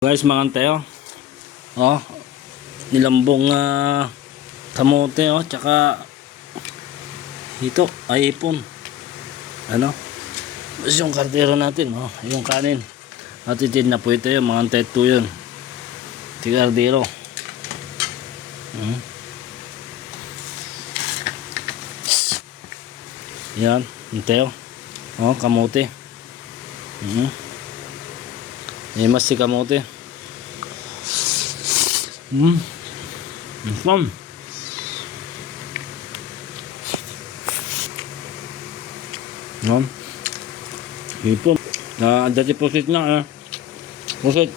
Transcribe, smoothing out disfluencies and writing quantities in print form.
Guys, mga anteo. Oh, nilambong kamote tsaka ito ay ipon. Ano? Mas yung kardero natin, yung kanin. Atitid na po ito yung mga anteto yun. Ito yung kardero. Yan, anteo. Kamote. Mas si kamote. Fun. Yan. Ipon. Dati posit na Posit.